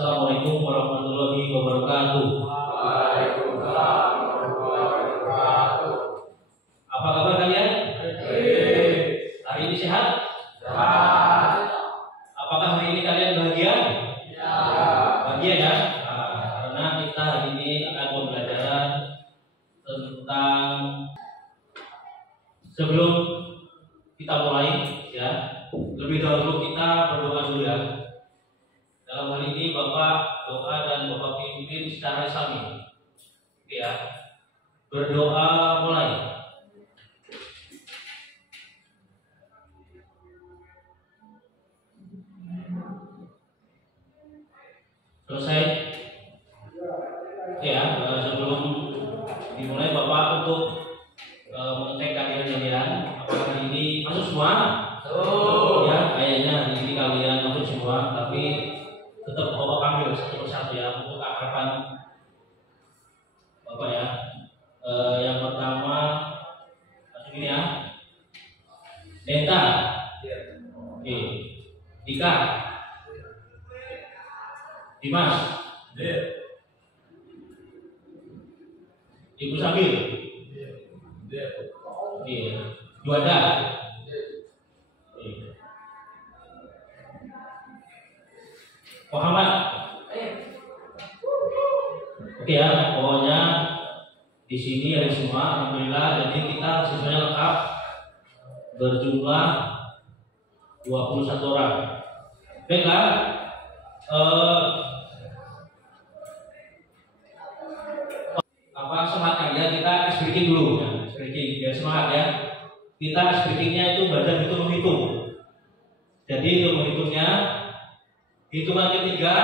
Assalamualaikum warahmatullahi wabarakatuh. Waalaikumsalam warahmatullahi wabarakatuh. Apa kabar kalian? Hari ini sehat? Sehat. Apakah hari ini kalian bahagia? Ya. Bahagia ya? Karena kita hari ini akan pembelajaran tentang, sebelum kita mulai ya, lebih dahulu kita berdoa dulu ya. Dalam hal ini Bapak doa dan Bapak pimpin secara islami. Oke ya. Berdoa mulai. Selesai? Oke ya, sebelum dimulai Bapak untuk mengecek kalian apakah hari ini masuk semua? Ya, kayaknya hari ini kalian masuk semua, tapi tetap Bapak panggil satu persatu ya untuk keakraban Bapak ya. Yang pertama masuk ini ya. Neta. Oke. Dika. Dimas. Ibu Sabil. Oke. Juanda. Muhammad. Oke ya, pokoknya di sini ada semua, alhamdulillah. Jadi kita siswanya lengkap, berjumlah 21 orang. Baiklah, semangat kalian, kita ice breaking dulu ya, ice breaking biar semangat ya. Kita ice breakingnya itu belajar itu menghitung. Jadi untuk menghitungnya, hitungan ketiga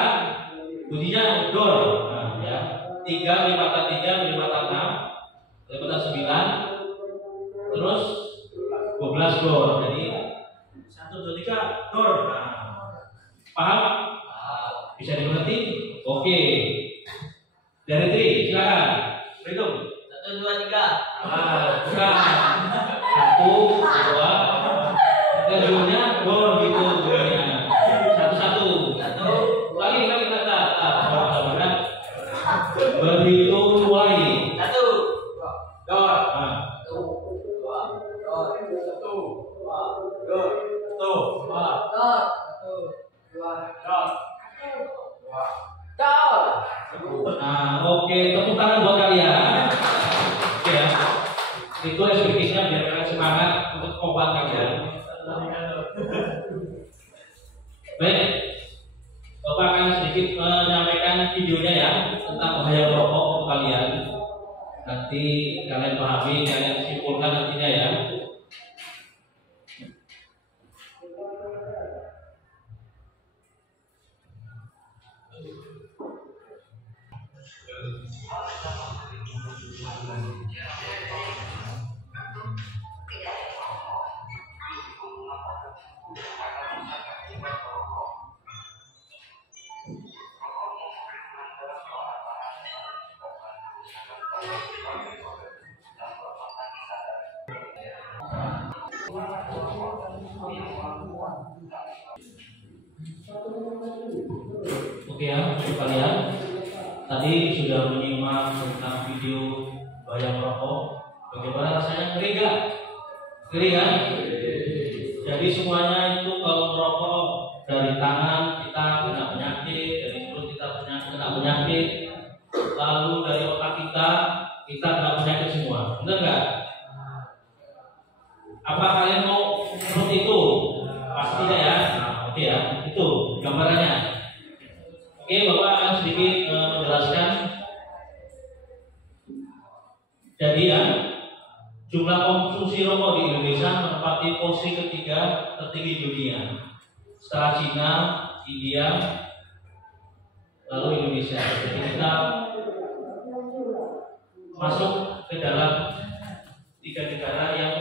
bunyinya dor. Nah, ya. 3 melipatan 3 melipatan 6 melipatan 9 terus 12 dor. Jadi 1 2 3 dor. Nah, paham? Bisa dimengerti? Oke. Dari Tri, silakan. Berhitung. 1 2 3. Bukan. 1 2 kedua dor gitu. Lagi kata berhitung mulai 1 dor 1 Nah, oke, tepuk tangan buat kalian. Oke ya. Itu ekspresinya biar kalian semangat untuk kompak kalian. Baik. Bapak akan sedikit menyampaikan videonya ya tentang bahaya merokok untuk kalian. Nanti kalian pahami, kalian simpulkan nantinya ya. Oke ya, untuk kalian tadi sudah menyimak tentang video bahaya merokok. Bagaimana rasanya? Ngeri nggak? Ngeri kan? Jadi semuanya itu kalau merokok dari tangan kita kena penyakit, dari mulut kita kena penyakit, lalu dari otak kita kena penyakit semua. Benar nggak? Apa kalian mau seperti itu? Pasti tidak ya. Nah, oke ya, itu gambarannya. Oke, Bapak akan sedikit menjelaskan. Jadi ya, jumlah konsumsi rokok di Indonesia menempati posisi ketiga tertinggi dunia setelah Cina, India, lalu Indonesia. Jadi kita masuk ke dalam 3 negara yang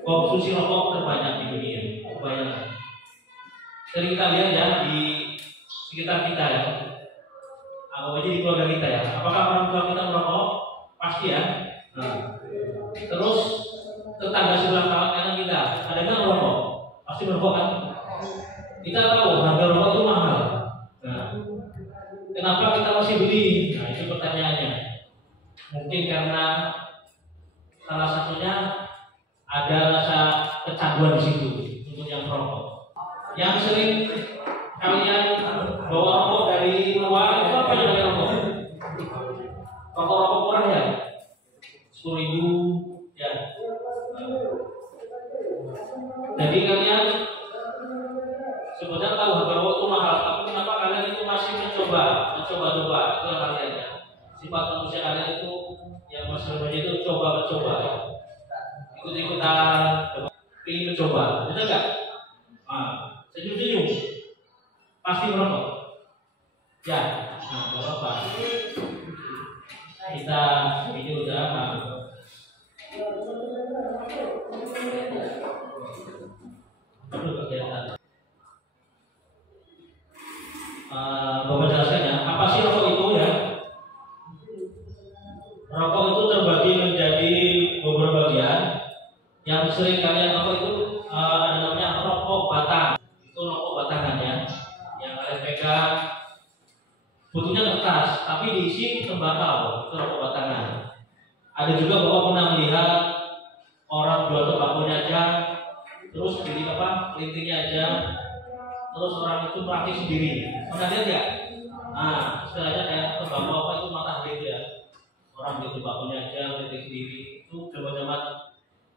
konsumsi rokok terbanyak di dunia. Bayangkan. Sering kita lihat ya di sekitar kita ya, anggap aja di keluarga kita ya. Apakah orang tua kita merokok? Pasti ya. Nah, terus tetangga sebelah kanan kita ada nggak merokok? Pasti merokok kan? Kita tahu harga mungkin karena salah satunya ada rasa kecanduan di situ untuk yang perokok. Yang sering kalian bawa rokok dari luar itu apa yang dari rokok? Rokok murah ya, 10.000 ya. Jadi kalian sebenarnya tahu harga rokok itu mahal, tapi kenapa kalian itu masih mencoba? Itu yang kalian ya. Sifat manusia kalian itu yang masih itu coba-coba ya. Ikut-ikutan, ingin mencoba, betul nggak? Senyum-senyum, pasti merokok. Ya, berapa? Kita ini udah kegiatan. Bapak jelaskannya, apa sih rokok itu ya? Rokok itu terbagi menjadi beberapa bagian. Yang sering kalian rokok itu ada namanya rokok batang. Itu rokok batangannya yang kalian pegang. Bentuknya kertas, tapi diisi tembakau. Itu rokok batangan. Ada juga bapak pernah melihat orang jual tembakonya aja, terus beli kelintingnya aja, terus orang itu praktis sendiri. Pernah lihat ya? Nah, istilahnya kayak tembakau apa itu matahari ya. Orang beli tembakonya aja, kelinting sendiri. Itu zaman-zaman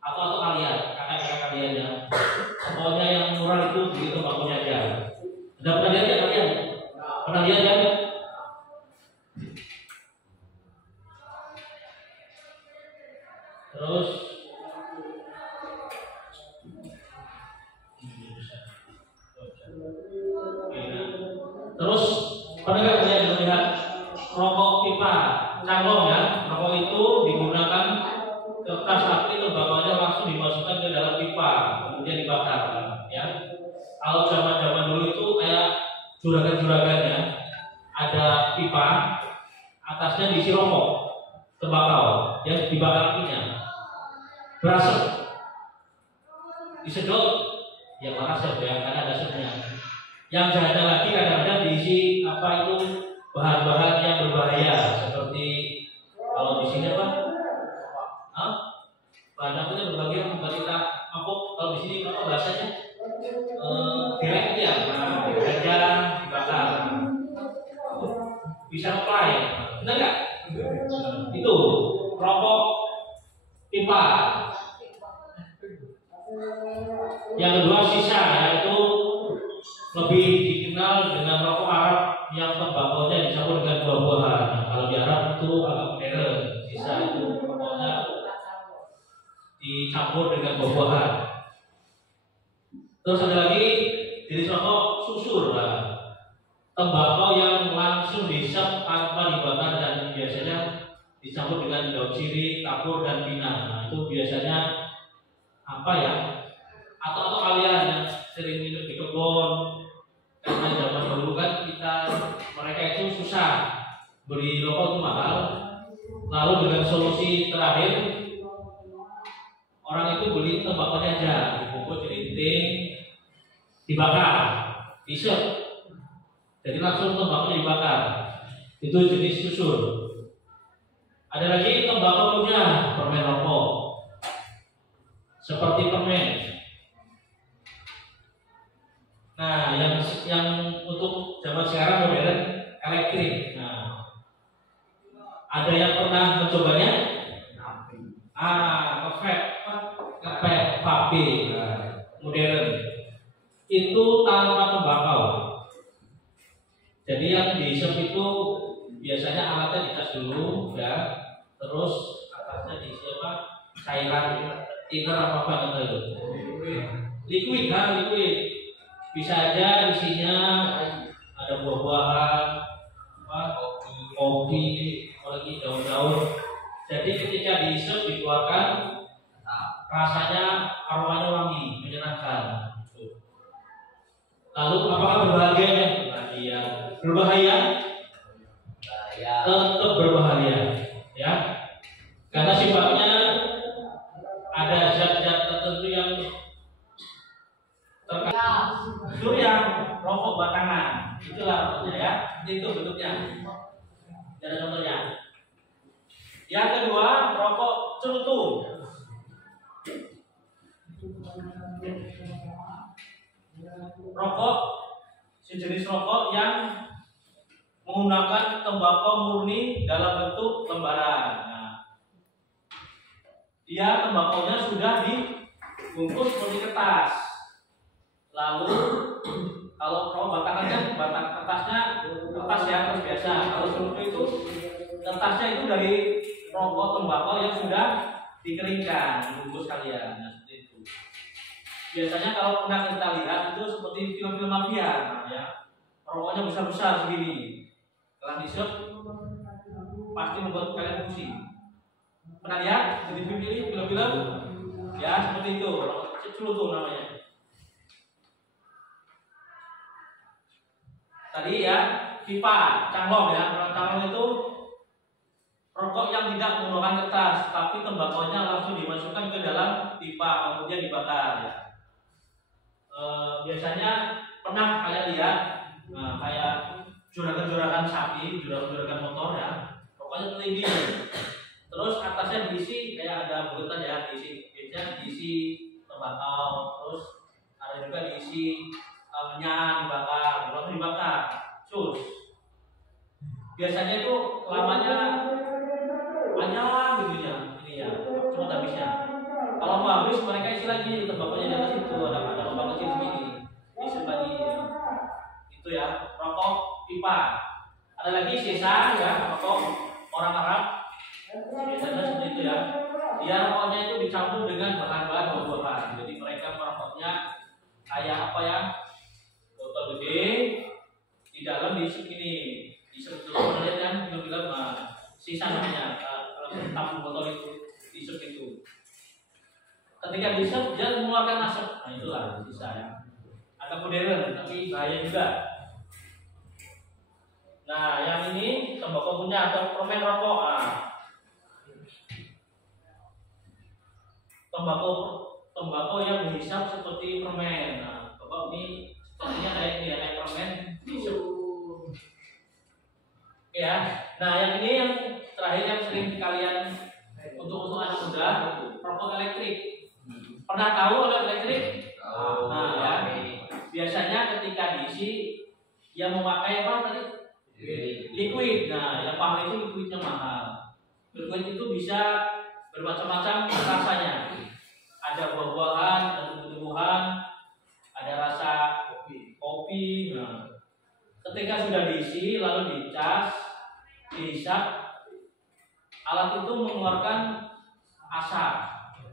atau kalian, kakak-kakak kalian ya. Pokoknya yang murah itu beli tembakonya aja. Sudah pernah lihat ya kalian? Pernah lihat ya? Terus pernah nggak kalian melihat rokok pipa cangkong ya? Rokok itu digunakan kertas tapi tembakonya langsung dimasukkan ke dalam pipa kemudian dibakar ya. Kalau zaman dulu itu kayak juragan-juragannya ada pipa atasnya diisi rokok tembakau yang dibakar apinya berasap disedot ya berasap ya karena ada asapnya. Yang jahatnya lagi kadang-kadang diisi apa itu bahan-bahan yang berbahaya seperti kalau di sini apa? Bahan apa itu berbagai yang kita mabuk kalau di sini apa bahasanya? Direk ya, ganja dibakar bisa apply, benar nggak? Itu rokok pipa. Yang kedua sisa, yaitu lebih dikenal dengan rokok Arab yang tembakonya dicampur dengan buah-buahan. Nah, kalau di Arab itu agak modern, sisa itu rokoknya dicampur dengan buah-buahan. Terus ada lagi jenis rokok susur, tembakau yang langsung dihisap tanpa dibakar dan biasanya dicampur dengan daun sirih, kapur dan pinang. Nah, itu biasanya apa ya? Atau kalian yang sering minum di kebun, karena zaman dulu kan mereka itu susah beli rokok itu mahal. Lalu dengan solusi terakhir orang itu beli tembakonya aja, dibungkus dilinting, dibakar, diisep. Jadi langsung tembakonya dibakar. Itu jenis susur. Ada lagi tembakau punya permen rokok, seperti permen. Nah, yang untuk zaman sekarang modern elektrik. Nah, ada yang pernah mencobanya? Ngepet, vape, modern. Itu tanpa tembakau. Jadi yang diisep itu biasanya alatnya dicas dulu, ya. Terus atasnya diisi cairan, thinner apa itu? Liquid kan, liquid. Bisa aja isinya ada buah-buahan, kopi, apalagi daun-daun. Jadi ketika diisep dikeluarkan, rasanya aromanya wangi, menyenangkan. Lalu apakah berbahaya? Berbahaya? Tetap berbahaya, ya. Karena sifatnya ada zat-zat tertentu yang surya, rokok batangan, itulah rokoknya ya, itu bentuknya. Ada contohnya. Yang kedua, kedua, rokok cerutu. Rokok sejenis rokok yang menggunakan tembakau murni dalam bentuk lembaran. Nah, dia tembakaunya sudah dibungkus seperti kertas. Lalu kalau batangannya, batang kertasnya kertas ya, kertas biasa. Kalau cerutu itu kertasnya itu dari rokok tembakau yang sudah dikeringkan, dibungkus kalian. Nah, seperti itu. Biasanya kalau pernah kita lihat itu seperti film-film mafia, ya. Rokoknya besar-besar segini. Setelah disep pasti membuat kalian pusing. Pernah lihat di film-film? Ya, seperti itu. Rokok cerutu namanya. Tadi ya, pipa, cangkong ya. Cangkong itu rokok yang tidak menggunakan kertas, tapi tembakaunya langsung dimasukkan ke dalam pipa, kemudian dibakar ya. Biasanya pernah kalian lihat kayak juragan-juragan sapi, juragan-juragan motor ya, rokoknya tinggi. Terus atasnya diisi kayak ada bulatan ya, biasanya diisi tembakau, terus ada juga diisi minyak dibakar, cus. Biasanya itu lamanya panjang gitu ya, ini ya, cuma habisnya. Kalau mau habis mereka isi lagi tembakaunya di atas itu, ada lubang kecil begini, diisi lagi. Itu ya, rokok pipa. Ada lagi sisa ya, rokok orang Arab. Biasanya seperti itu ya. Dia rokoknya itu dicampur dengan bahan-bahan buah-buahan. Jadi mereka merokoknya kayak apa ya? Botol gede, di dalam diisi ini, diisi dulu kan, film-film sisa namanya. Kalau tabung botol itu diisi itu. Ketika diisi dia mengeluarkan asap. Nah itulah sisa ya. Agak modern tapi bahaya juga. Nah, yang ini tembakau punya atau permen rokok. Tembakau yang dihisap seperti permen. Nah, tembakau ini sepertinya kayak ini ya, kayak permen dihisap. Ya. Nah, yang ini yang terakhir yang sering kalian untuk anak muda, rokok elektrik. Pernah tahu rokok elektrik? Nah, ya. Biasanya ketika diisi yang memakai apa tadi? Liquid. Nah, yang mahal itu liquidnya mahal. Liquid itu bisa bermacam-macam rasanya. Ada buah-buahan, ada tumbuh-tumbuhan, ada rasa kopi. Nah, ketika sudah diisi lalu dicas, dihisap, alat itu mengeluarkan asap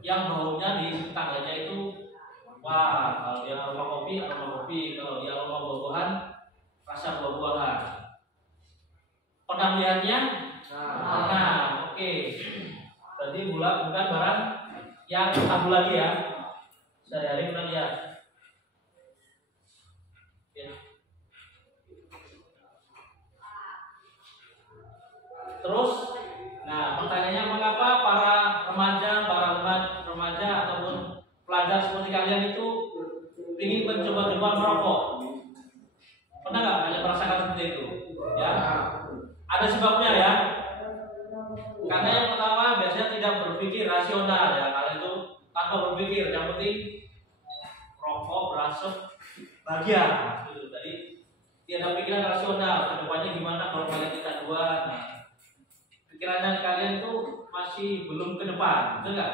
yang baunya di tetangganya itu wah, kalau dia aroma kopi, kalau dia aroma buah-buahan, rasa buah-buahan. Pernah melihatnya? Nah, oke. Berarti bukan barang yang tabu lagi ya. Sehari-hari pernah lihat. Ya. Terus, nah pertanyaannya mengapa para remaja ataupun pelajar seperti kalian itu ingin mencoba-coba merokok? Pernah nggak kalian merasakan seperti itu? Ya. Ada sebabnya ya. Karena yang pertama biasanya tidak berpikir rasional ya. Kalian itu tanpa berpikir, yang penting rokok berasap bahagia. Gitu. Tadi tidak ada pikiran rasional. Kedepannya gimana kalau kalian kita dua? Nah, pikirannya kalian itu masih belum ke depan, betul nggak?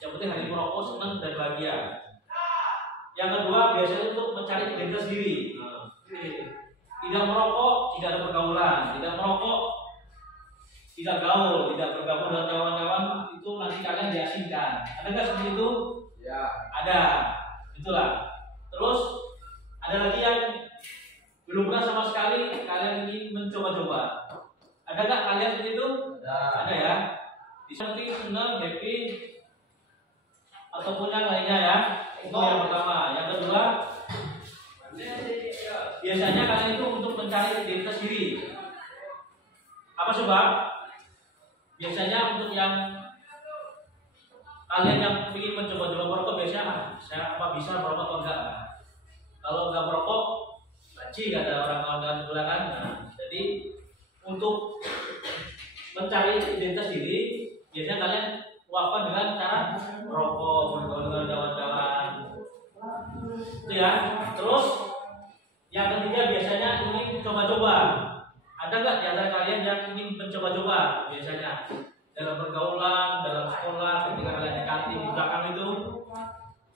Yang penting hari merokok senang dan bahagia. Yang kedua biasanya untuk mencari identitas diri. Tidak merokok, tidak ada pergaulan. Tidak merokok, tidak gaul, tidak bergabung dengan kawan-kawan, itu nanti kalian diasingkan. Ada nggak seperti itu? Ya. Ada. Itulah. Terus ada lagi yang belum pernah sama sekali kalian ingin mencoba-coba. Ada nggak kalian seperti itu? Ada ya. Bisa nanti senang, happy, ataupun yang lainnya ya. Itu yang pertama. Yang kedua, biasanya kalian itu untuk mencari identitas diri. Apa sebab? Biasanya untuk yang kalian yang ingin mencoba-coba merokok biasanya saya apa bisa merokok atau enggak? Kalau enggak merokok, baci kata orang-orang sebelah kan. Nah, jadi untuk mencari identitas diri, biasanya coba-coba. Ada nggak di antara kalian yang ingin mencoba-coba biasanya dalam pergaulan, dalam sekolah, ketika kalian di kantin di belakang itu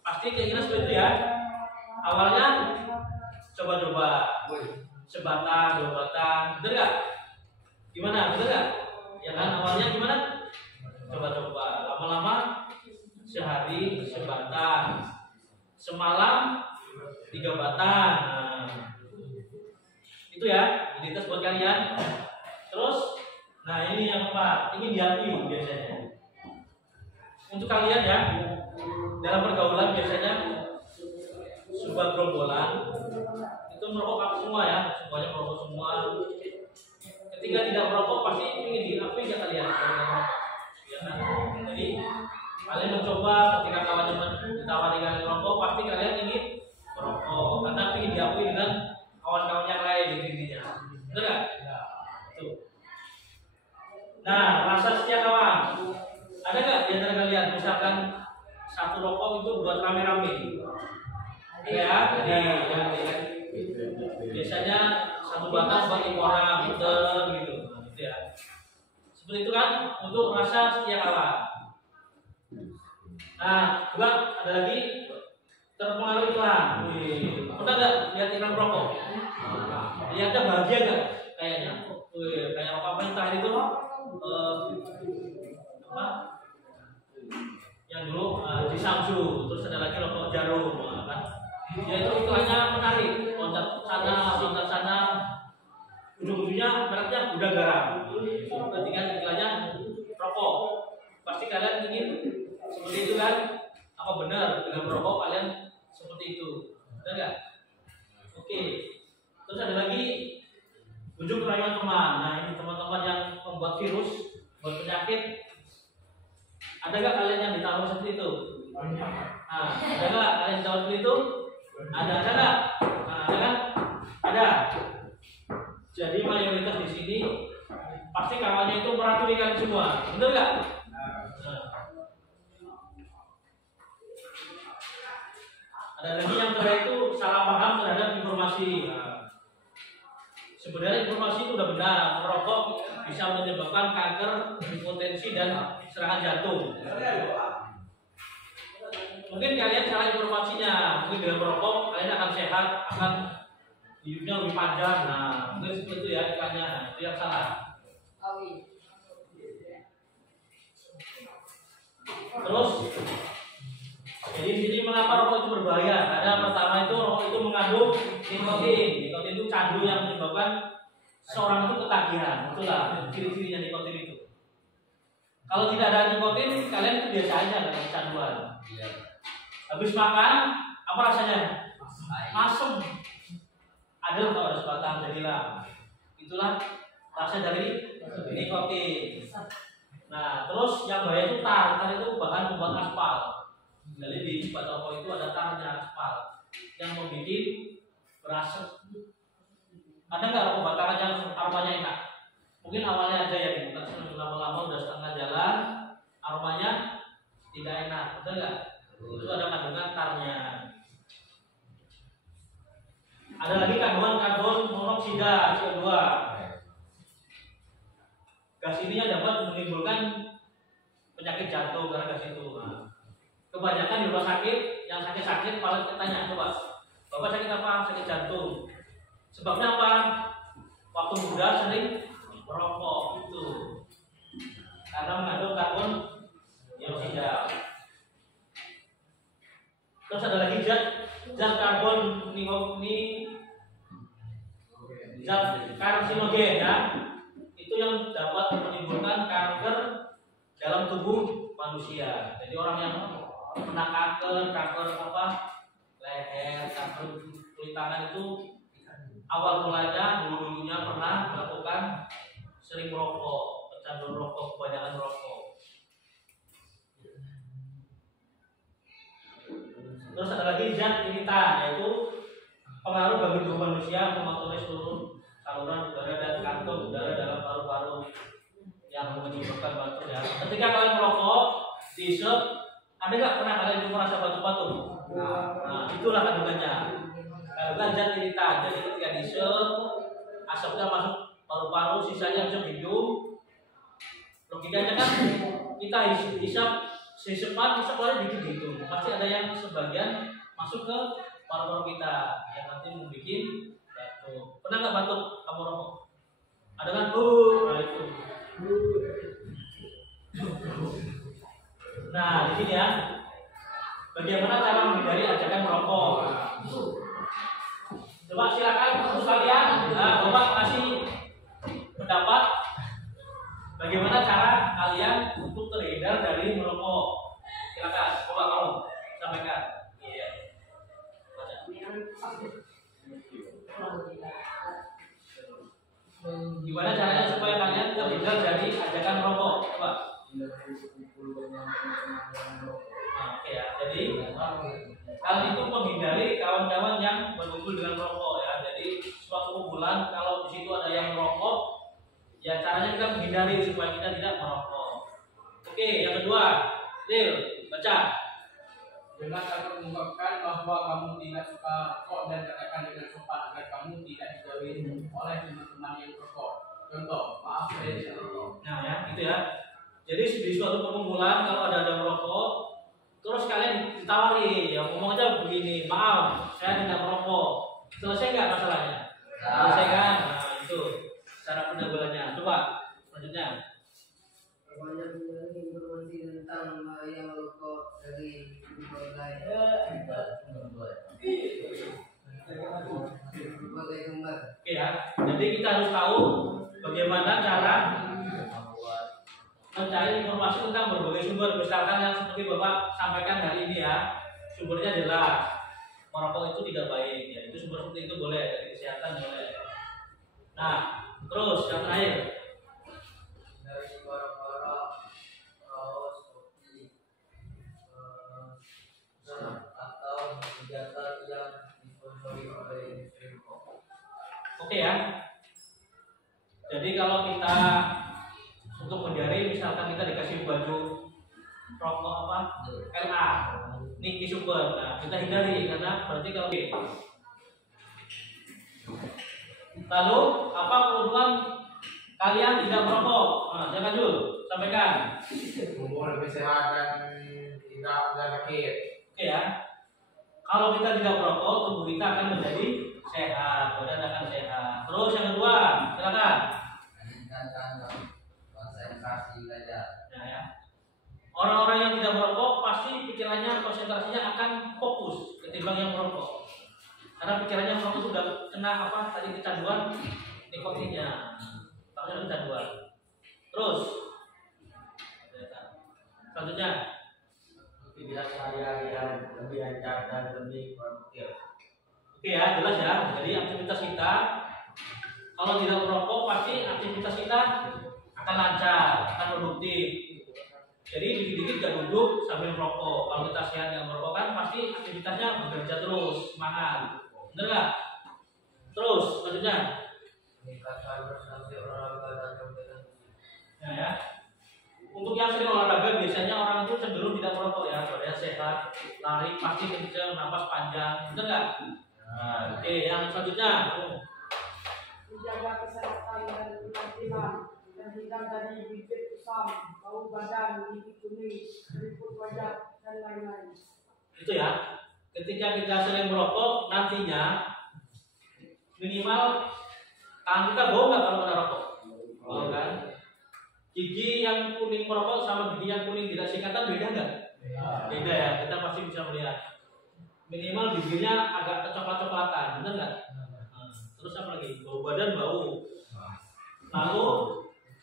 pasti keinginan seperti itu ya. Awalnya coba-coba, sebatang, 2 batang, bener nggak? Gimana, bener nggak? Ya kan awalnya gimana? Coba-coba, lama-lama sehari sebatang, semalam 3 batang. Nah, itu ya, identitas buat kalian. Terus, nah ini yang keempat, ingin diakui biasanya. Untuk kalian ya, dalam pergaulan biasanya sebuah gerombolan itu merokok semua ya, semuanya merokok semua. Ketika tidak merokok pasti ingin diakui nggak kalian? Ya kan? Jadi kalian mencoba ketika kawannya ditawari kalian merokok, pasti kalian ingin merokok karena ingin diakui dengan kawan-kawan yang lain di dirinya. Benar nggak? Tuh. Nah, rasa setia kawan. Ada nggak di antara kalian misalkan satu rokok itu buat rame-rame? Ya, biasanya satu batang buat 5 orang, muter gitu. Ya. Seperti itu kan untuk rasa setia kawan. Nah, juga ada lagi terpengaruh iklan. Pernah nggak lihat iklan rokok? Lihatnya bahagia nggak? Kayaknya. Kayak rokok apa yang terakhir itu? Apa? Yang dulu di Samsu, terus ada lagi rokok Jarum, kan? Ya itu iklannya menarik, loncat sana, ujung-ujungnya mereknya udah garam. Berarti kan iklannya rokok. Pasti kalian ingin seperti itu kan? Apa benar dengan merokok kalian seperti itu? Benar nggak? Oke. Terus ada lagi ujung rayuan teman. Nah ini teman-teman yang membuat virus, membuat penyakit. Ada nggak kalian yang ditaruh seperti itu? Nah, ada nggak kalian ditaruh seperti itu? Ada nggak? Nah, ada kan? Ada. Jadi mayoritas di sini pasti kawannya itu meracuni kalian semua, benar nggak? Ada lagi yang terakhir itu salah paham terhadap informasi. Sebenarnya informasi itu sudah benar, merokok bisa menyebabkan kanker, impotensi dan serangan jantung. Mungkin kalian salah informasinya, mungkin dengan merokok kalian akan sehat, akan hidupnya lebih panjang. Nah, mungkin seperti itu ya ikannya, itu yang salah. Terus, jadi di sini mengapa rokok itu berbahaya? Ada pertama itu rokok itu mengandung nikotin. Nikotin itu candu yang menyebabkan seorang itu ketagihan. Itulah ciri-cirinya nikotin itu. Kalau tidak ada nikotin, kalian itu biasa aja dengan kecanduan. Habis makan, apa rasanya? Asam. Ada kalau ada sebatang jadilah. Itulah rasa dari nikotin. Nah, terus yang bahaya itu tar. Tar itu bahan pembuat aspal. Jadi di batang rokok itu ada tarnya aspal yang membuat berasap. Ada nggak rokok batangan yang aromanya enak? Mungkin awalnya aja ya dibuka, lama-lama udah setengah jalan, aromanya tidak enak, betul nggak? Itu ada kandungan tarnya. Ada lagi kandungan karbon monoksida CO2. Gas ini yang dapat menimbulkan penyakit jantung karena gas itu. Nah, kebanyakan di rumah sakit yang sakit-sakit paling tanya, coba Bapak sakit apa? Sakit jantung. Sebabnya apa? Waktu muda sering merokok itu karena mengandung karbon dioksida. Terus ada lagi zat karbon zat karsinogen ya. Itu yang dapat menimbulkan kanker dalam tubuh manusia. Jadi orang yang kena kanker apa leher, kanker kulit tangan itu awal mulanya dulunya pernah melakukan sering merokok, kecanduan rokok, kebanyakan merokok. Terus ada lagi zat iritan, yaitu pengaruh bagi tubuh manusia mengotori seluruh saluran udara dan kantong udara dalam paru-paru yang menyebabkan batuk ya. Ketika kalian merokok, diisep, ada nggak pernah kalian merasa batuk-batuk? Nah, itulah kandungannya. Kandungan zat iritan. Jadi ketika diisep, asapnya masuk paru-paru, sisanya masuk hidung. Logikanya kan kita hisap sesepan keluar dikit gitu, pasti ada yang sebagian masuk ke paru-paru kita yang nanti membuat batuk. Pernah nggak batuk kamu rokok? Ada kan? Nah itu. Nah di sini ya, bagaimana cara menghindari ajakan merokok? Coba silakan untuk kalian, Bapak kasih pendapat bagaimana cara kalian untuk terhindar dari merokok. Silakan, coba kamu sampaikan. Iya. Gimana caranya supaya kalian terhindar dari ajakan merokok? Coba. Nah, oke ya. Jadi kalian itu menghindari kawan-kawan yang berkumpul dengan merokok ya. Jadi suatu kumpulan kalau di situ ada yang merokok, ya caranya kita menghindari supaya kita tidak merokok. Oke, yang kedua, Lil, baca. Dengan cara mengungkapkan bahwa kamu tidak suka rokok dan katakan dengan sopan agar kamu tidak dijauhi oleh teman-teman yang merokok. Contoh, maaf saya tidak merokok. Nah ya, gitu ya. Jadi di suatu perkumpulan kalau ada yang merokok, terus kalian ditawari, ya ngomong aja begini, maaf, saya tidak merokok. Selesai nggak masalahnya? Selesai kan? Nah itu cara penanggulannya. Coba selanjutnya. Banyak informasi tentang bahaya rokok dari berbagai sumber. Oke ya, jadi kita harus tahu bagaimana cara mencari informasi tentang berbagai sumber. Misalkan yang seperti Bapak sampaikan hari ini ya, sumbernya jelas, merokok itu tidak baik ya, itu sumber seperti itu boleh, dari kesehatan boleh. Nah, terus yang terakhir Dari barang-barang kaos, topi, atau senjata yang disponsori oleh industri rokok. oke ya. Jadi kalau kita untuk menghindari, misalkan kita dikasih baju rokok apa LA, Niki Super, nah kita hindari karena berarti kalau lalu apa keuntungan kalian tidak merokok? Nah, jangan dulu sampaikan. Hubungan lebih sehat dan tidak sakit. Oke ya. Kalau kita tidak merokok, tubuh kita akan menjadi sehat, badan akan sehat. Terus yang kedua, silakan. Meningkatkan konsentrasi belajar. Nah ya. Orang-orang yang tidak merokok pasti pikirannya, konsentrasinya akan fokus ketimbang yang merokok. Karena pikirannya merokok itu sudah kena apa tadi kecanduan nikotinnya, makanya kecanduan. Terus, selanjutnya. Aktivitas sehari-hari lebih lancar dan lebih produktif. Oke ya, jelas ya. Jadi aktivitas kita kalau tidak merokok pasti aktivitas kita akan lancar, akan produktif. Jadi dikit-dikit gak duduk sambil merokok. Kalau kita sehat yang merokok kan pasti aktivitasnya bekerja terus, semangat. Bener nggak? Terus selanjutnya. Meningkatkan prestasi olahraga dan kompetisi. Nah ya. Untuk yang sering olahraga biasanya orang itu cenderung tidak merokok ya, badannya sehat, lari pasti kencang, napas panjang, bener nggak? Nah, oke, yang selanjutnya. Menjaga kesehatan dan penampilan, terhindar dari bibit kusam, bau badan, gigi kuning, keriput wajah, dan lain-lain. Itu ya. Ketika kita sering merokok, nantinya minimal tangan kita bau nggak kalau kena rokok? Bau kan? Gigi yang kuning merokok sama gigi yang kuning tidak sikatan beda nggak? Beda ya, kita pasti bisa melihat. Minimal giginya agak kecoklat-coklatan, benar nggak? Terus apa lagi? Bau badan bau. Lalu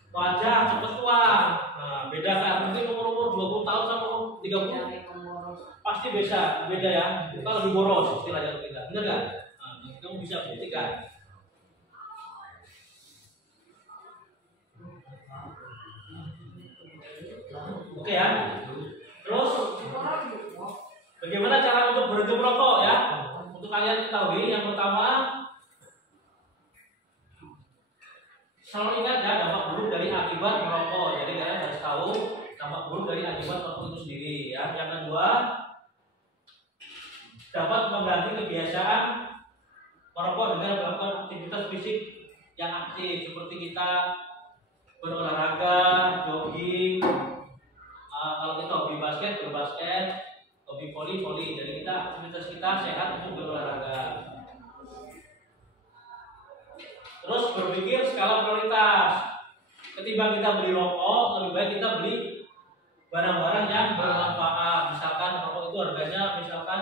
wajah cepet tua. Nah, beda kan? Mungkin umur 20 tahun sama umur 30 pasti beda ya. Kita lebih boros istilahnya kita, benar nggak? Nah, kamu bisa buktikan. Oke ya. Terus bagaimana cara untuk berhenti merokok ya? Untuk kalian ketahui, yang pertama selalu ingat ya dampak buruk dari akibat merokok. Jadi kalian harus tahu dampak buruk dari akibat merokok itu sendiri ya. Yang kedua, dapat mengganti kebiasaan merokok dengan melakukan aktivitas fisik yang aktif seperti kita berolahraga, jogging, kalau kita hobi basket, berbasket, hobi voli. Jadi kita aktivitas kita sehat untuk berolahraga. Terus berpikir skala prioritas. Ketimbang kita beli rokok, lebih baik kita beli barang-barang yang bermanfaat. Misalkan rokok itu harganya misalkan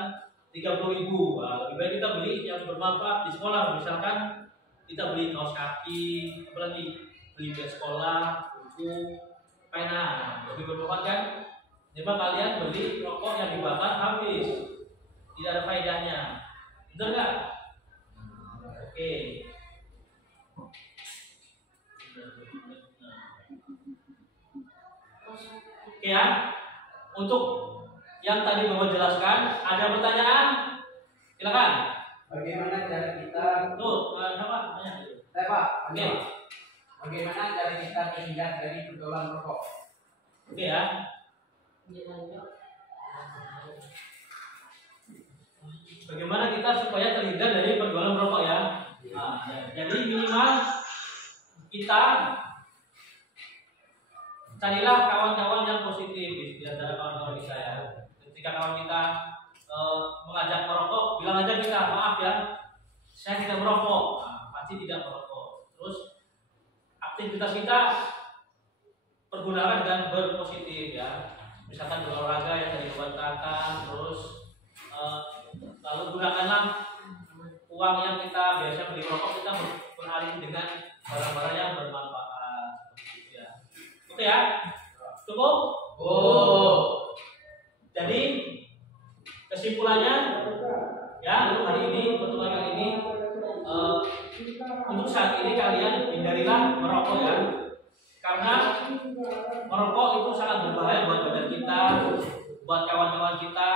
30.000. Lebih baik kita beli yang bermanfaat di sekolah. Misalkan kita beli kaos kaki, apalagi beli bag sekolah, buku, pena, lebih bermanfaat kan? Coba kalian beli rokok yang dibakar habis, tidak ada faedahnya, betul nggak? Oke. Oke ya. Untuk yang tadi Bapak jelaskan, ada pertanyaan? Silakan. Bagaimana cara kita? Tuh, apa? Tanya. Pak. Oke. Bagaimana cara kita terhindar dari pergaulan rokok? Oke ya. Bagaimana kita supaya terhindar dari pergaulan merokok ya? Nah, jadi minimal kita carilah kawan-kawan yang positif di antara kawan-kawan kita ya. Ketika kawan kita mengajak merokok, bilang aja kita, maaf ya, saya tidak merokok. Nah, pasti tidak merokok. Terus aktivitas kita pergunakan dengan berpositif ya. Misalkan berolahraga yang tadi dikatakan, terus lalu gunakanlah uang yang kita biasa beli rokok, kita beralih dengan barang-barang yang bermanfaat. Ya. Oke ya, cukup? Jadi kesimpulannya ya untuk hari ini, pertemuan kali ini, untuk saat ini kalian hindarilah merokok ya, karena merokok itu sangat berbahaya buat badan kita, buat kawan-kawan kita.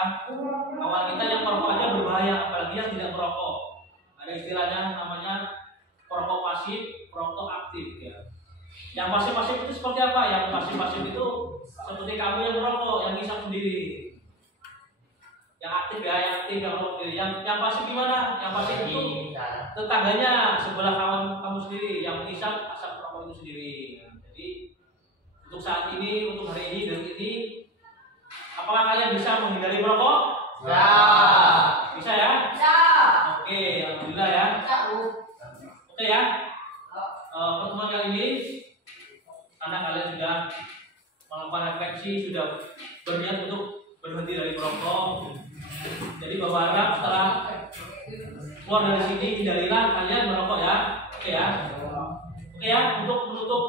Kawan kita yang merokok aja berbahaya, apalagi yang tidak merokok. Ada istilahnya namanya perokok pasif, perokok aktif ya. Yang pasif-pasif itu seperti apa? Yang pasif-pasif itu seperti kamu yang merokok, yang ngisap sendiri. Yang aktif ya, yang aktif yang merokok sendiri. Yang pasif gimana? Yang pasif itu tetangganya sebelah kawan kamu sendiri yang ngisap asap rokok itu sendiri. Jadi untuk saat ini, untuk hari ini, dan ini, apakah kalian bisa menghindari merokok? Ya. Bisa ya? Ya. Oke, alhamdulillah ya. Oke ya. Pertemuan kali ini, karena kalian sudah melakukan refleksi, sudah berniat untuk berhenti dari merokok. Jadi Bapak harap setelah keluar dari sini, hindarilah kalian merokok ya. Oke ya. Oke ya, untuk menutup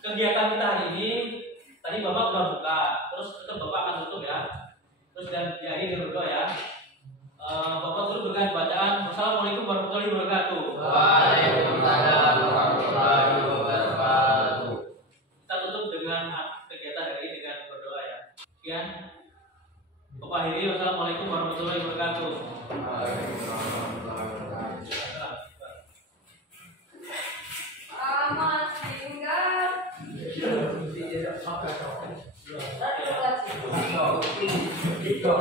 kegiatan kita hari ini, tadi Bapak sudah buka, terus tetap Bapak akan tutup ya. Terus dan diakhiri dengan berdoa ya. Bapak tutup dengan bacaan Wassalamualaikum warahmatullahi wabarakatuh. Waalaikumsalam warahmatullahi wabarakatuh. Kita tutup dengan kegiatan hari ini dengan berdoa ya. Sekian. Bapak akhiri, wassalamualaikum warahmatullahi wabarakatuh. Tinggal.